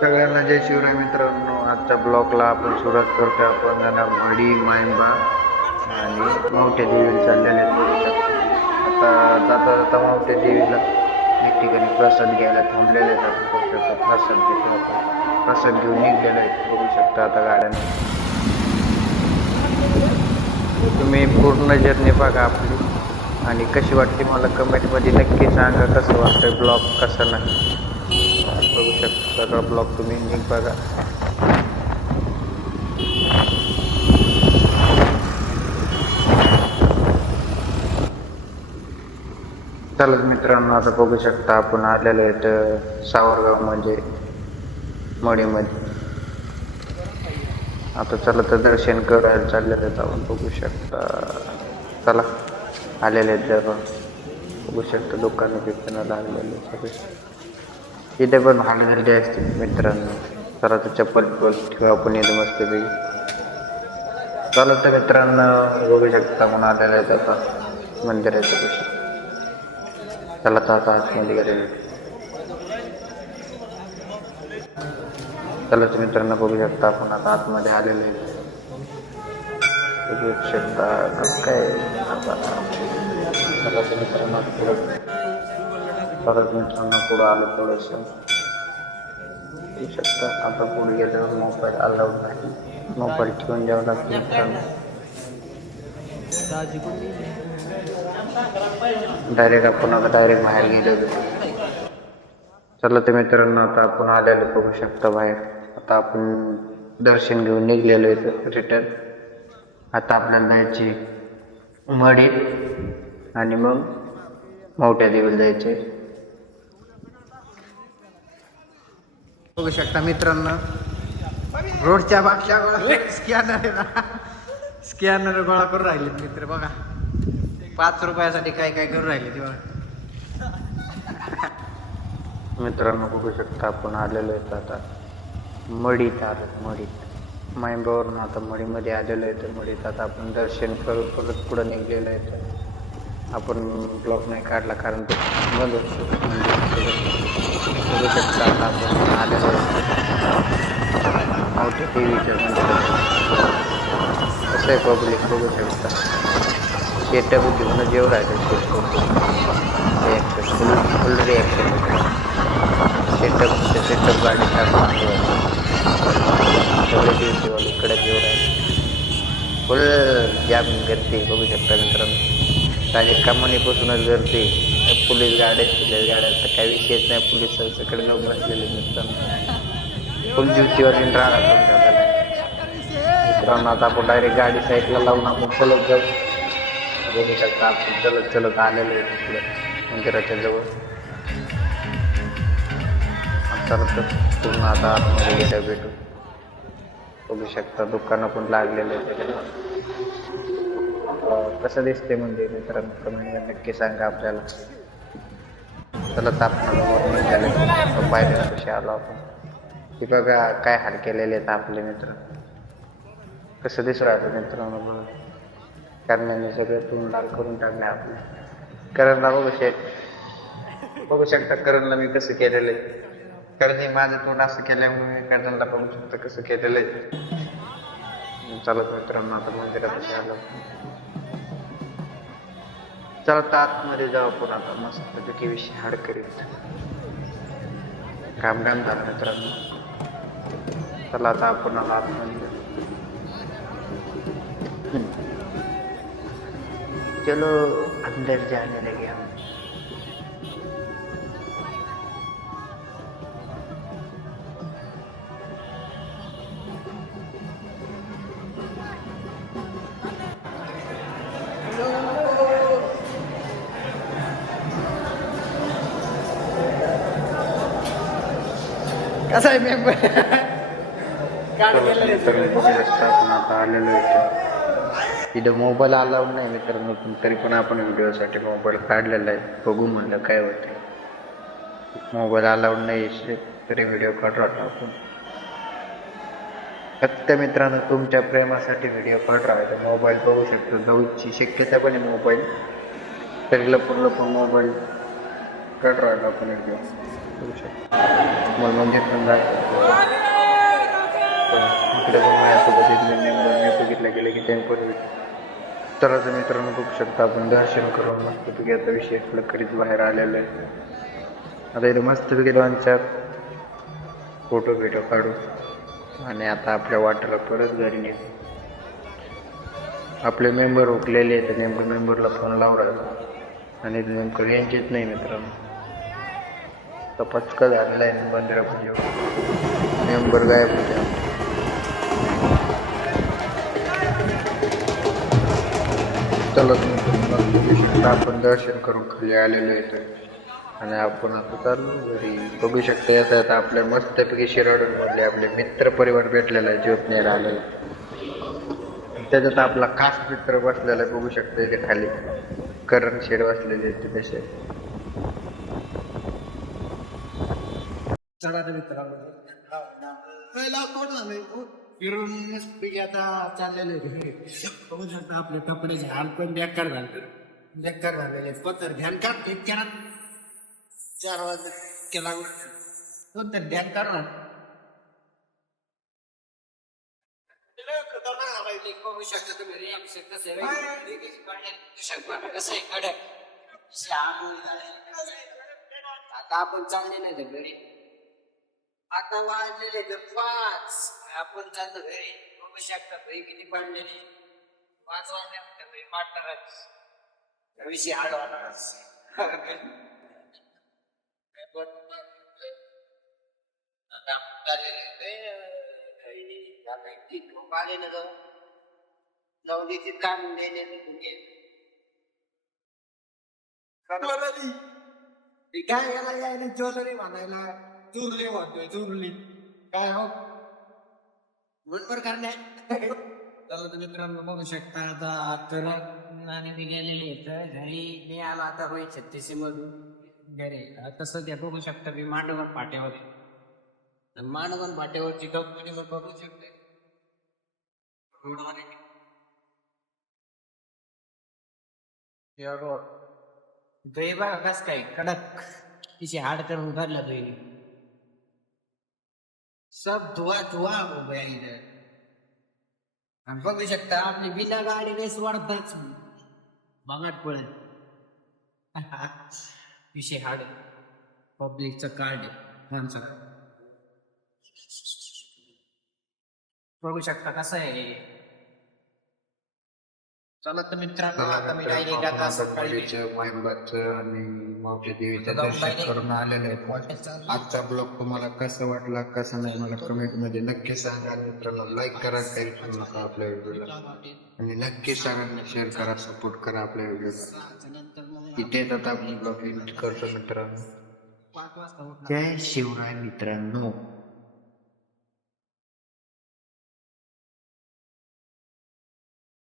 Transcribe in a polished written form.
सगळ्यांना जय शिवराय मित्रांनो. आजच्या ब्लॉगला आपण सुरुवात करतो. आपण जाणार मडी मायंबा आणि मावट्या देवीला चाललेले आहेत. आता जाता जाता मावट्या देवीला एक ठिकाणी प्रसाद घ्यायला थांबलेले आहेत. आपण बघू शकतो प्रसाद घेतो. आपण प्रसाद घेऊन निघलेला आहे. बघू शकता आता गाड्याने. तुम्ही पूर्ण जर्नी बघा आपली आणि कशी वाटते मला कमेंटमध्ये नक्की सांगा. कसं वाटतं ब्लॉग कसं नाही. बघू शकता सगळा ब्लॉग तुम्ही नीट बघा. चला मित्रांनो, आता बघू शकता आपण आलेलो आहेत सावरगाव म्हणजे मडीमध्ये. आता चला तर दर्शन करायला चाललेलं आहेत आपण. बघू शकता चला आलेले आहेत जवळ. बघू शकता दुकानं बिकानं लागलेले सगळे. इथे पण भांडगर्दी असते मित्रांनो. चला तर चप्पल ठेवा आपण इथे मस्तपैकी. चला तर मित्रांनो बघू शकता आपण आलेलं आहेत आता मंदिराच्या पाशी. चला तर आता आतमध्ये गेलेले. चला तर मित्रांनो बघू शकता आपण आता आतमध्ये आलेलो आहे. बघू शकता काय आता. चला तर मित्रांनो परत मित्रांनो पुढं आलं थोडंसं. बघू शकता आता पुढे गेल्यावर मोबाईल अलाउड नाही. मोबाईल ठेवून द्यावं लागतं मित्रांनो. डायरेक्ट आपण आता बाहेर गेलो. चला तर मित्रांनो आता आपण आलेलो बघू शकता बाहेर. आता आपण दर्शन घेऊन निघलेलो आहे रिटर्न. आता आपल्याला जायचे मडी आणि मग मावट्या देवीला जायचे. बघू शकता मित्रांनो रोडच्या मागच्या स्कॅनर गोळा करून राहिले मित्र. बघा 5 रुपयासाठी काय काय करून राहिले ते बघा. मित्रांनो बघू शकता आपण आलेलो आहेत आता मडीत आलो. मडीत मायंबावरून आता मडीमध्ये आलेलो आहे. तर मडीत आता आपण दर्शन करून परत पुढं निघलेलं आहे. आपण ब्लॉग नाही काढला कारण ते बंद होतं. बघू शकता आता आपण आलेलो मावट्या देवीच्या मंदिरात. कसं आहे पब्लिक बघू शकता. शेटअप घेऊन जेव राहिलं. फुल रिॲक्शन सेटअप गाडी सगळे दिवशी इकडे जेव राहिले. फुल जाम गर्दी बघू शकता मित्रांनो. डायरेक्ट कमानीपासूनच गर्दी. पोलीस गाड्या तर काही विषयच नाही. पोलीस सगळे लोक बसलेले मित्रांनो. फुल ज्युतीवर राहणार मित्रांनो. आता आपण डायरेक्ट गाडी साईडला लावून आपण चलत जाऊ. बघू शकता आपण चलत आलेलो आहे तिकडे मंदिराच्या जवळ. तर पूर्ण आता आतमध्ये गेल्या भेटू. बघू शकता दुकानं पण लागलेले आहेत. कसं दिसते म्हणजे मित्रांनो कमेंट नक्की सांगा आपल्याला. चला तर आपण पाहिजे कसे आलो आपण. ते बघा काय हाल केलेले आहेत आपले मित्र. कसं दिसू राहतं मित्रांनो बघा. करण्याने सगळं तोंड लाल करून टाकले आपले. करणला बघू शकता करणला मी कसं केलेलं आहे. कारण माझं तोंड असं केल्यामुळे कर्णाला बघू शकता कसं केलेलं आहे. चालत मित्रांनो आता मंदिरापाशी आलो. चला तर आतमध्ये जाऊ आपण आता मस्त पैकी विषय हाड करीत काम झालं मित्रांनो. चला आता आपण आतमध्ये चलो अंदर जाने लगे हम. कसा आहे मेंबर आपण आता आलेलो आहे. तिथं मोबाईल अलाउड नाही मित्रांनो. तरी पण आपण व्हिडिओसाठी मोबाईल काढलेला आहे. बघू म्हणलं काय होते. मोबाईल अलाउड नाही तरी व्हिडिओ काढ राहतो आपण. फक्त मित्रांनो तुमच्या प्रेमासाठी व्हिडिओ काढ राहतो. मोबाईल बघू शकतो जाऊची शक्यता पण आहे मोबाईल. तरी लपून मोबाईल काढ राहिला आपण व्हिडिओ बघू शकतो. मला म्हणजे पण पण इकडे पण माझ्यासोबत इथले मेंबर मी बघितलं गेलं की टेम्पल तर मित्रांनो बघू शकता आपण दर्शन करून मस्तपैकी आता विषय करीत बाहेर आलेलो आहे. आता इथे मस्तपैकी 2-4 फोटो बिटो काढू आणि आता आपल्या वाटेला परत घरी नेऊ. आपले मेंबर हुकलेले आहेत नेमकं मेंबरला फोन लावला आणि नेमकं रेंज येत नाही मित्रांनो. तर पचका झालेला आहे मंदिरापुढे मेंबर गायब होते. चला तुम्ही आपण दर्शन करून खाली आलेलो आहे आणि आपण आता चाललो घरी. बघू शकता येतात आता आपल्या मस्तपैकी शिराडूनमधले आपले मित्र परिवार भेटलेला आहे ज्योतनेर आलेला. त्याच्यात आपला खास मित्र बसलेला आहे बघू शकता इथे खाली करण शेड बसलेले आहेत तसे. फिरून मस्तपैकी आता चाललेले बघू शकता आपले कपड्याचे हाल पण बेकार झालेले पत्तर ध्यान काढ इतक्या 4 वाजता केला तर ध्यान काढ ना. बघू शकता तुम्ही आता आपण चालले नाही तर घरी. आता वाजलेले तर 5 आपण चाललो घरी. बघू शकता घरी किती पडलेली 5 वाजल्या घरी पाठणारच विषय आडवानाच. आले ना नवनीचे काम देण्याने काय याला यायला ज्वेलरी म्हणायला चुरली म्हणतोय चुरली काय हो बरोबर करण्यात. चला तर मित्रांनो बघू शकता आता करण आणि मी गेलेले तर घरी मी आला आता रोहित 36 मधून घरी. आता सध्या बघू शकता मी मांडवण फाट्यावर मांडवण फाट्यावरची कंपनी मग बघू शकते रोडवर रोड गैबा कस काय कडक तिचे हाड करून भरला दोन्ही सब धुआ धुआ हो गया इधर. आणि बघू शकता आपली बिना गाडी रेस वाढताच भागात पळत विषय हाड पब्लिकचं कार्ड आहे. बघू शकता कसं आहे. चला तर मित्रांनो आता मी डायरेक्ट आता सकाळी आणि मावशी देवीचं दर्शन करून आलेलं आहे. आजचा ब्लॉग तुम्हाला कसा वाटला कसा नाही मला कमेंट मध्ये नक्की सांगा. मित्रांनो लाईक करा काही विसरू नका आपल्या व्हिडिओला आणि नक्की सगळ्यांना शेअर करा सपोर्ट करा आपल्या व्हिडिओला. इथेच आता आपण ब्लॉग एंड करतो मित्रांनो. जय शिवराय मित्रांनो.